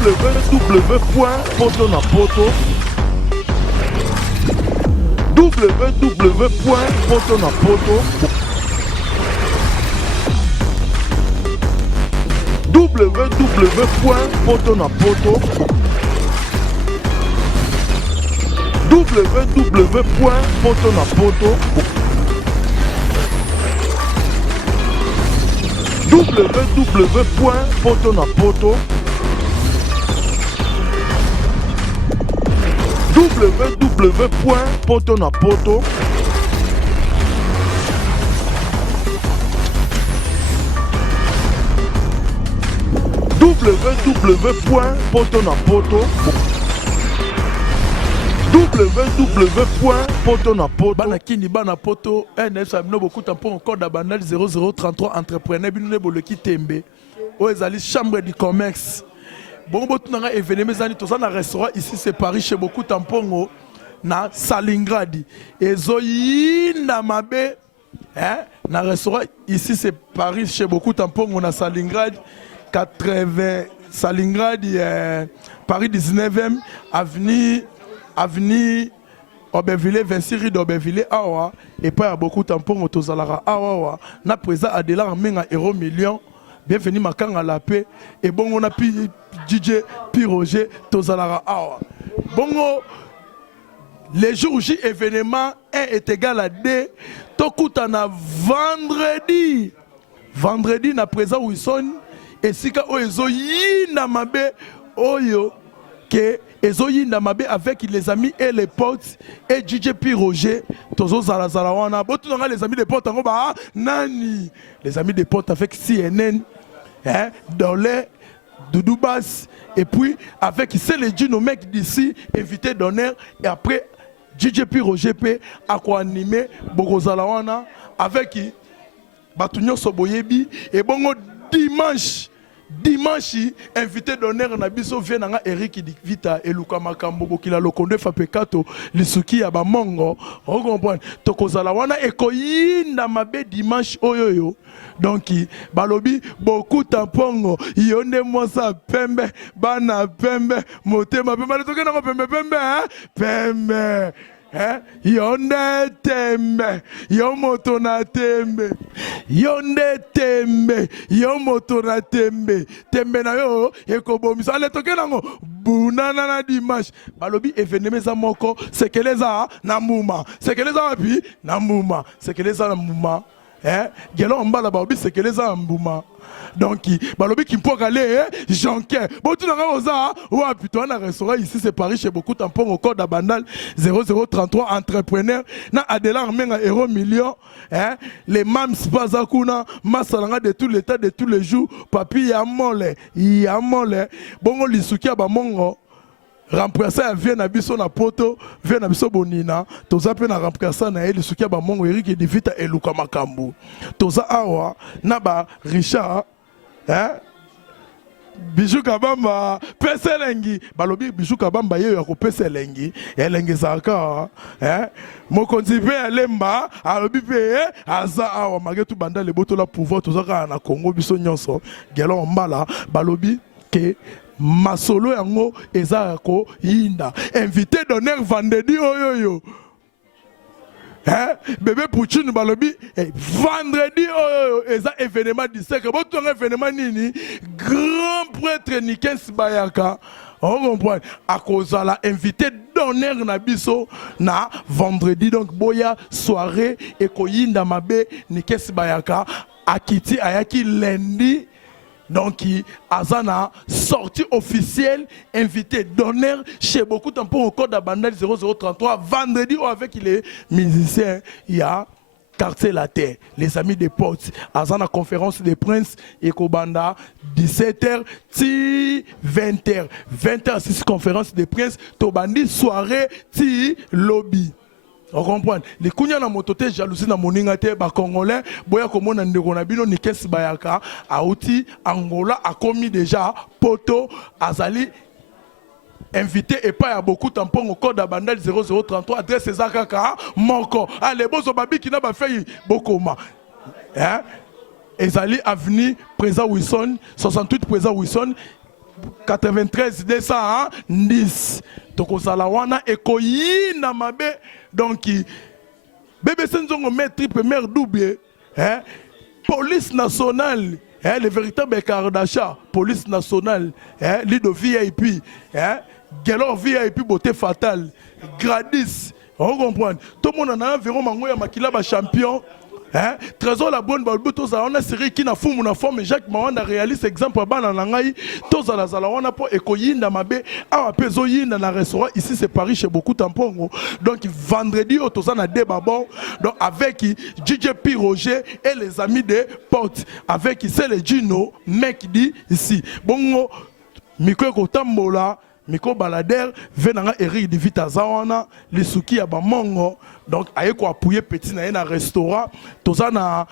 www.potonapoto www.potonapoto www.potonapoto www.potonapoto www.potonapoto www.potonapoto www.potonapoto www.potonapoto bana kini bana poto NS amino beaucoup tampon encore da banal 0033 entrepreneur binu ne boloki tembe o ezali chambre du commerce bon botu nanga événement zani to na restaurant ici c'est Paris chez beaucoup tampongo na Salingradi ezoyinda mabe na restaurant ici c'est Paris chez beaucoup tampongo na Salingradi 80 Salingradi Paris 19e avenue Aubervilliers 26 rue d'Aubervilliers awa et pas beaucoup tampon tozalara awa na présent Adela menga euro million bienvenue makanga la paix et bon on a DJ Piroger tozalara awa bongo les jours J événement 1 est égal à 2 tokutana vendredi na présent Wilson et sika oezo yina mabe oyo que ezoyinda mabe avec les amis et les potes et DJ Piroger tozo zala wana botu nga les amis des potes ngo ba nani les amis des potes avec CNN Dolé Doudou Bass et puis avec Célédi nos mecs d'ici invité d'honneur et après DJ Piroger pe akwa animé bokozala wana avec Batunyo Soboyebi et bongo dimanche invité d'honneur na biso vient nga Eric Vita et Luka Makambo bokila lokonde fapekato lisuki ya ba mongo on comprend tokozala wana ekoyinda mabe dimanche oyoyo donc balobi beaucoup tampongo yonde mosa pembe bana pembe motema pembe toke na pembe pembe yonde tembe yomoto na tembe yonde tembe yomoto na tembe tembe na yo ekobomisa ale toke nango bunana na dimanche balobi événement za moko sekeleza na muma sekeleza wapi na muma sekeleza na muma gelo mbala balobi sekeleza mbuma donc balobi qui peut aller Jonquin bon tout dans oza ou plutôt na restaurant ici c'est Paris chez beaucoup tampon au code bandal 0033 entrepreneur na Adela menga euro million les mams bazakuna masalanga de tout l'état de tous les jours papi ya mole bongo lisuki ba mongo remplacer à vient na biso na poto vient na biso bonina toza pe na remplacer na eli suki ba mongo Eric Divita et Luka Makambu toza awa na ba Richard Bijou Kabamba pese lengi balobi Bijou Kabamba ye ya ko pese lengi elengi zaka mokonzi pe alemba alobi pe aza awa magetu banda le boto la pouvoir toza ka na Congo biso nyonso gelo mbala balobi ke masolo yango ezako yinda invité d'honneur vendredi oyoyo bébé Poutine balobi vendredi oyoyo eza événement du siècle boto événement nini grand prêtre Nikens Bayaka on comprend à cause la invité d'honneur na biso na vendredi donc boya soirée et koyinda mabe Nikens Bayaka akiti ayaki lundi. Donc, Azana sortie officielle, invité d'honneur chez beaucoup de temps au code d'Abandal 0033, vendredi avec les musiciens, il y a Quartier La Terre, les amis des potes, Azana conférence des princes, Ekobanda, 17h, 20h, 20h, 6 conférence des princes, Tobandi, soirée, lobby. On comprend. Les kounya na motote jalousie na moninga te ba congolais boya komona ndeko na bino Nikens Bayaka auti Angola a commis déjà poto azali invité et pas à beaucoup tampon au code Abandal 0033 adresse Ezakaka moko allez bozo babi qui n'a pas fait beaucoup Ezali avenue présent Wilson 68 présent Wilson 93 210 tokozala wana ekoyina mabe donc BBC nzongo met triple mère double hein police nationale hein le véritable carré d'achat police nationale hein lido VIP hein Gelor VIP beauté fatale Gradis on comprend tout le monde a environ mangoya makila ba champion. Hein? Trésor la bonne balbo toza on a série qui na fumu na forme Jacques Mawanda réalise exemple bana na ngai toza la zala wana po ekoyinda mabe awa pezo yinda na restaurant ici c'est Paris chez beaucoup tampongo donc vendredi au toza na débat bon donc avec DJ P Roger et les amis des potes avec c'est le Gino mec dit ici bongo miko ko tambola miko balader venanga Eric de Vitazawana lisuki ya bamongo donc aye ko appuyer petit na restaurant toza na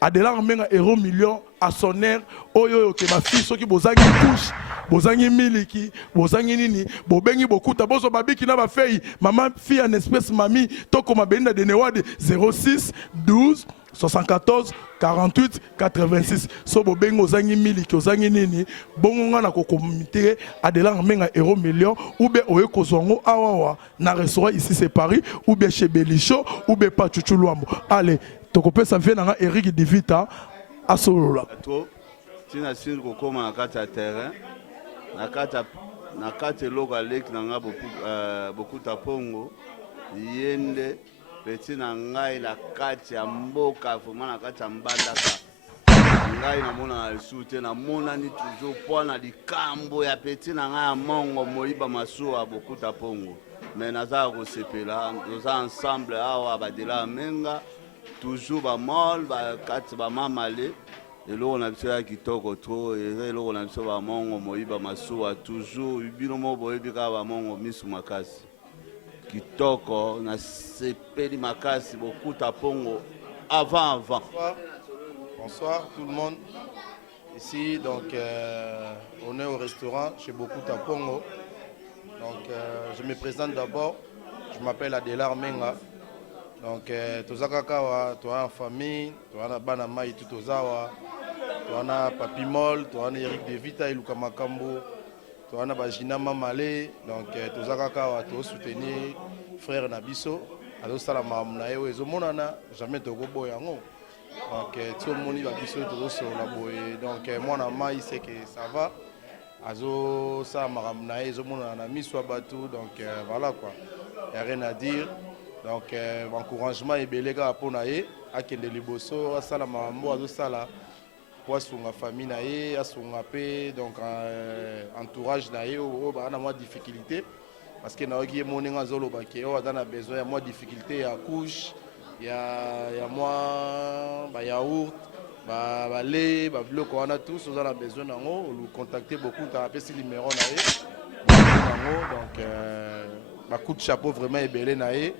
Adela menga euro million à son air oyo ke ba fille soki bozangi couche bozangi miliki bozangi nini bobengi bokuta bozo babiki na ba fei maman fille en espèce mami toko mabenda de newade 06 12 74 48 86 so bobengo ozangi miliki ozangi nini bongo na ko comité Adela menga euro million ou be oye ko zongo awawa na restaurant ici c'est Paris ou be chez Belicho ou be pa Chuchu Luambo allez tokopesa vie na Eric Divita asolola to tina sin ko koma na kati ya terrain na kati eloko aleki na nga bokuta pongo yende peti na ngai na kati ya mboka vraiment na kati ya mbandaka ngai namona na lisu te namonani toujours mpona likambo ya peti na ngai ya mongo moyiba masuwa bokuta pongo mais naza kosepela toza ensemble awa badela menga toujours ba mol ba kati ba mamale eloko na biso ya kitoko to eloko na biso ba mongo moyiba masuwa toujours bino mo boyebi ka ba mongo misu makasi kitoko na sepeli makasi bokuta pongo avant. Bonsoir tout le monde. Ici donc on est au restaurant chez Bokuta Pongo. Donc je me présente d'abord. Je m'appelle Adela Menga. Donc tozakakawa toi en famille, toi na bana mai tout ozawa, toi na Papi Mol, toi na Eric De Vita et Luka Makambo, toi na Bajina Mamale. Donc tozakakawa to soutenir frère Nabiso. Alo sala mamna yo ezomonana jamais togo boyango. Donc tout le monde va biso to so la boye. Donc moi na mai c'est que ça va. Azo sa mamna ezomonana miswa batu donc voilà quoi. Il y a rien à dire. Donc encouragement et belega pona ye akende liboso asala mambo azo sala pour sunga famille na ye asunga pe donc entourage na ye o ba na moi difficulté parce que na oki moninga zolo ba ke o adana besoin ya moi difficulté ya couche ya moi ba yaourt ba lait ba bloc on a tous on a besoin nango ou contacter beaucoup ta pesi numéro na ye donc ba coup de chapeau vraiment et belé na ye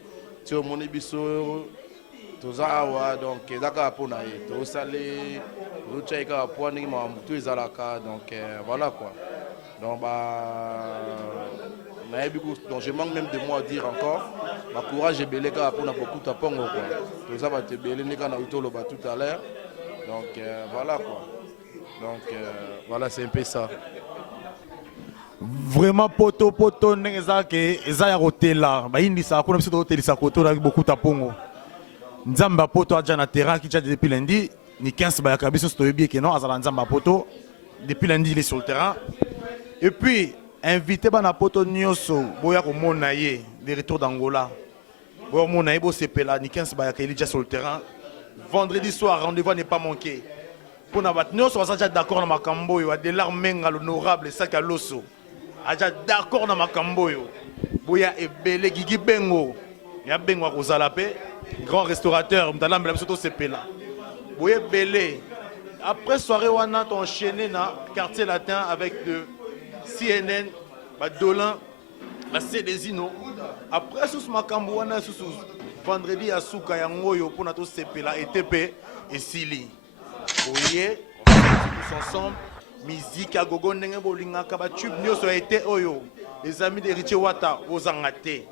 tu mon biso toza awa donc ezaka pona ye to salé to chaika poni ma mutu ezalaka donc voilà quoi donc donc je manque même de mots à dire encore ma courage et beleka pona beaucoup ta pongo quoi toza ba te belé nika na utolo ba tout à l'heure donc voilà quoi donc voilà c'est un peu ça. Vraiment poto neza ke eza ya hotela ba indi sa kuna biso hoteli sa koto na beaucoup ta pongo nzamba poto aja na terrain qui déjà depuis lundi ni 15 ba ya kabiso sto yebi ke non azala nzamba poto depuis lundi il est sur le terrain et puis invité ba na poto nyoso boya ko mona ye de retour d'Angola boya mona ye bo sepela ni 15 ba ya ke il est déjà sur le terrain vendredi soir rendez-vous n'est pas manqué pour na bat nyoso va déjà d'accord na makambo yo de l'armenga l'honorable Saka Loso aja d'accord na makambo yo boya ebele gigi bengo ya bengo kozala pe grand restaurateur mtalambe la biso sepela boya ebele après soirée wana to enchaîné na quartier latin avec de CNN ba Dolin la Cdesino après sous makambo wana sous vendredi ya suka ya ngoyo pour na to sepela ETP et Sili boye tous ensemble musique à gogo ndenge bolinga ka ba tube nyoso a été oyo les amis de Richie Wata bozangate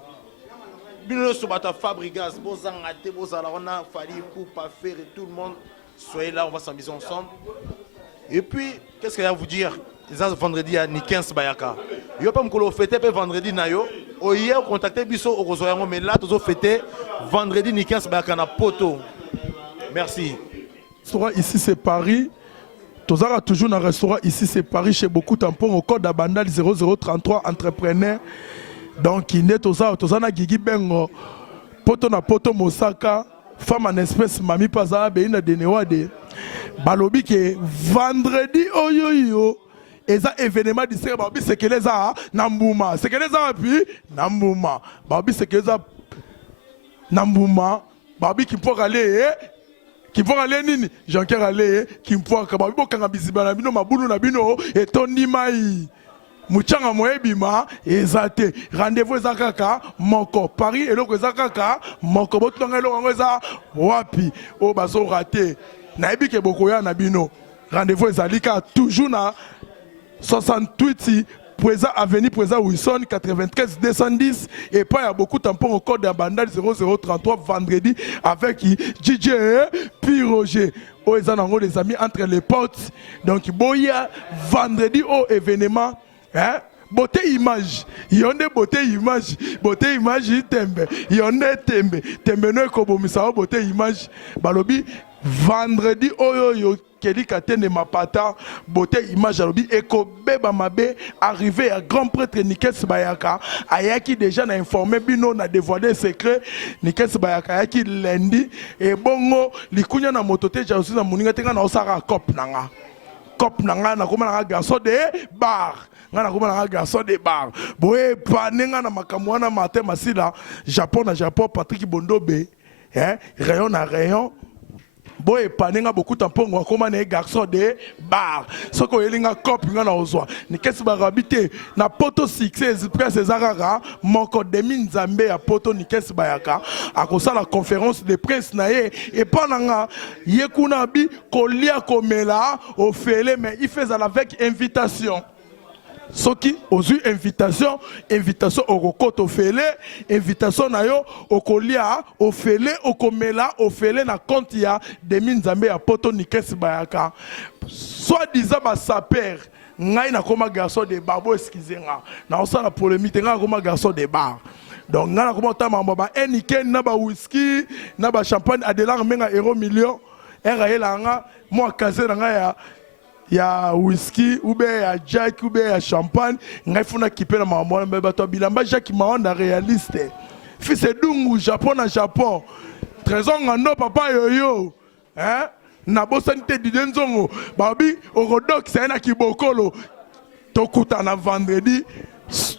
bino so bata Fabrigas bozangate bozala on a fallu pour pas faire et tout le monde soyez là on va s'amuser ensemble et puis qu'est-ce qu'il y a à vous dire ça vendredi à ni 15 bayaka. Yo pas mkolo fêter pe vendredi na yo. O hier contacter biso au Rosoyango mais là tous fêter vendredi ni 15 bayaka na poto. Merci. Restaurant ici c'est Paris. Tozara toujours dans restaurant ici c'est Paris chez beaucoup tampon au code d'Abandal 0033 entrepreneur. Donc il est tozara na Gigi Bengo. Poto na poto Mosaka. Femme en espèce mami paza be ina denewade. Balobi ke vendredi oyoyo. Eza événement d'ici babi c'est que les a Nambouma. C'est que les a puis Nambouma. Babi c'est que les a Nambouma. Babi qui peut aller qui vont aller nini Jean-Pierre aller qui me voit kaba bibo kanga bizibana bino mabulu na bino et tondi mai muchanga moebima ezate rendez-vous ezakaka moko Paris eloko ezakaka moko botonga eloko eza wapi o bazo raté na ebike bokoya na bino rendez-vous ezalika toujours na 68 Présent Avenue Présent Wilson 93 210 et pas il y a beaucoup de tampons au code d'Abandal 0033 vendredi avec DJ puis Roger. Oh, ils ont les amis entre les potes. Donc, boya vendredi au événement. Hein? Beauté image. Il y a des beauté image. Beauté image, il tembe. Il y a des tembe. Tembe no ekobomisa beauté image. Balobi vendredi oyo Kelly Katene Mapata, beauté image alobi eko beba mabe arrivé à grand prêtre Nikes Bayaka ayaki déjà na informé bino na dévoilé secret Nikes Bayaka ayaki lundi et bongo likunya na motote jaousi na moninga tenga na osara cop nanga na koma na garçon de bar ngana koma na garçon de bar boye panenga na makamwa na matin masila Japon Patrick Bondobe hein rayon na rayon boy panenga beaucoup tampongo akoma na garçon de bar soko elinga cop nga na ozwa ni kesi ba rabité na poto succès presse ezarara moko demi nzambe ya poto ni kesi bayaka akosa la conférence de presse na ye et pananga yekuna bi kolia komela ofele mais il fait avec invitation. Soki ozu invitation au koto fele invitation na yo okolia ofele okomela ofele na compte ya demi nzambe ya poto Nikes Bayaka soit disant ba saper ngai na koma garçon de bar bo excuser-nga na osala polémique nga koma garçon de bar donc nga na koma tama mbaba eniken na ba whisky na ba champagne adelar menga euro million era elanga moi kaze na nga ya whisky ou bien ya jack ou bien ya champagne ngai funa kipe na mamona mbeba to bilamba Jacques Maonda réaliste fils dungu Japon na Japon trésor ngando papa yoyo hein na bosanité didenzongo babi orodox na kibokolo tokuta na vendredi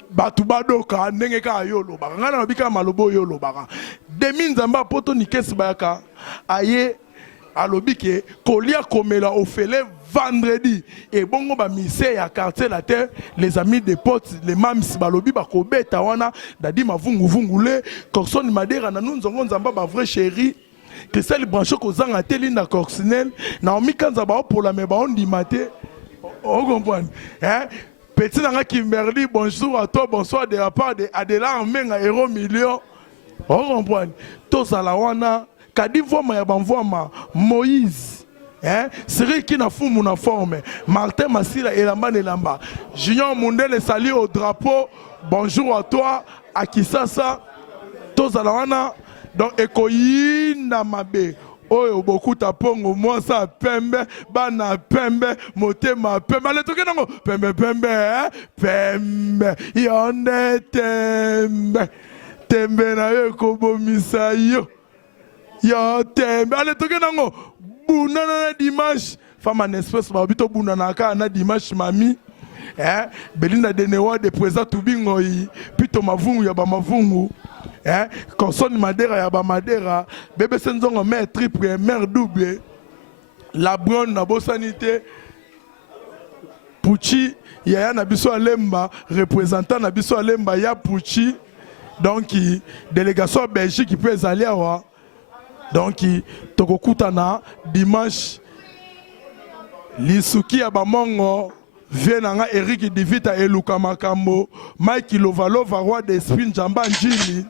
batu badoka ndenge ka yolo baka ngana babika malobo yolo baka demi nzamba poto Nikes Bayaka aye alobi ke kolia komela ofele vendredi et bongo ba mise ya quartier la terre les amis des potes les mams balobi ba kobeta wana dadi mavungu vungule Corson Madera na nunzongo nzamba ba vrai chéri que celle branche ko zanga telinda Corsinel na omikanza ba pour la me ba on dimate on comprend hein petit nanga Kimberly bonjour à toi bonsoir de la part de Adela Menga euro million on comprend to sala wana kadi voma ya banvoma Moïse hein c'est qui na fumu na forme Martin Masila elamba nelamba Junior Mundele sali au drapeau bonjour à toi à Kisasa tozala wana donc ekoyinda mabe oyo beaucoup tapongo moi ça pembe bana pembe motema pembe ale toke nango pembe hein pembe yonde tembe na yo kobomisa yo yo tembe ale toke nango bunana dimanche femme en espèce ba bito bunana ka na dimanche mami hein Belinda Denewa de présent tubingo yi pito mavungu ya ba mavungu hein Corson Madera ya ba Madera bébé senzongo mère triple mère double la bronne na bosanité Pucci ya na biso alemba représentant na biso alemba ya Pucci donc délégation Belgique qui peut aller awa donc tokokutana dimanche lisuki ya bamongo vienanga Eric Divita eluka makambo Mike Lovalova roi d'esprit Njamba Njili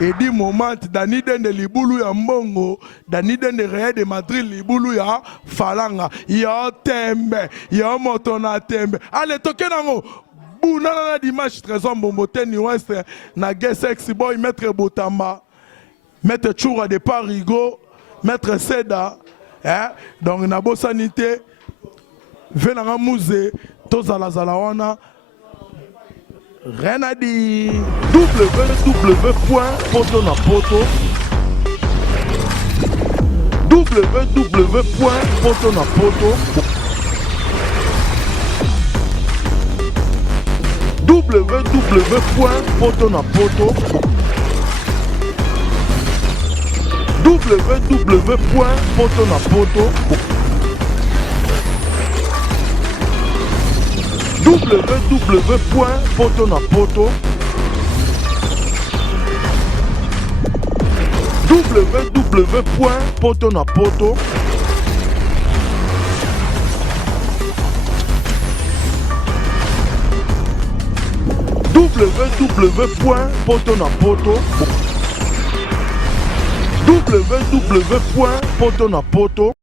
Edi moment Dani Dende libulu ya mbongo, Dani Dende Real de Madrid libulu ya falanga. Ya tembe, ya moto na tembe. Allez toke nango. Bounana na dimanche trésor Mbombote ni West na G6 boy maître Botamba. Maître Choura de Parigo, maître Seda. Donc na bo sanité venanga musée tozala wana rien à dire. www.potonapoto www.potonapoto www.potonapoto www.potonapoto www.potonapoto www.potonapoto www.potonapoto www.potonapoto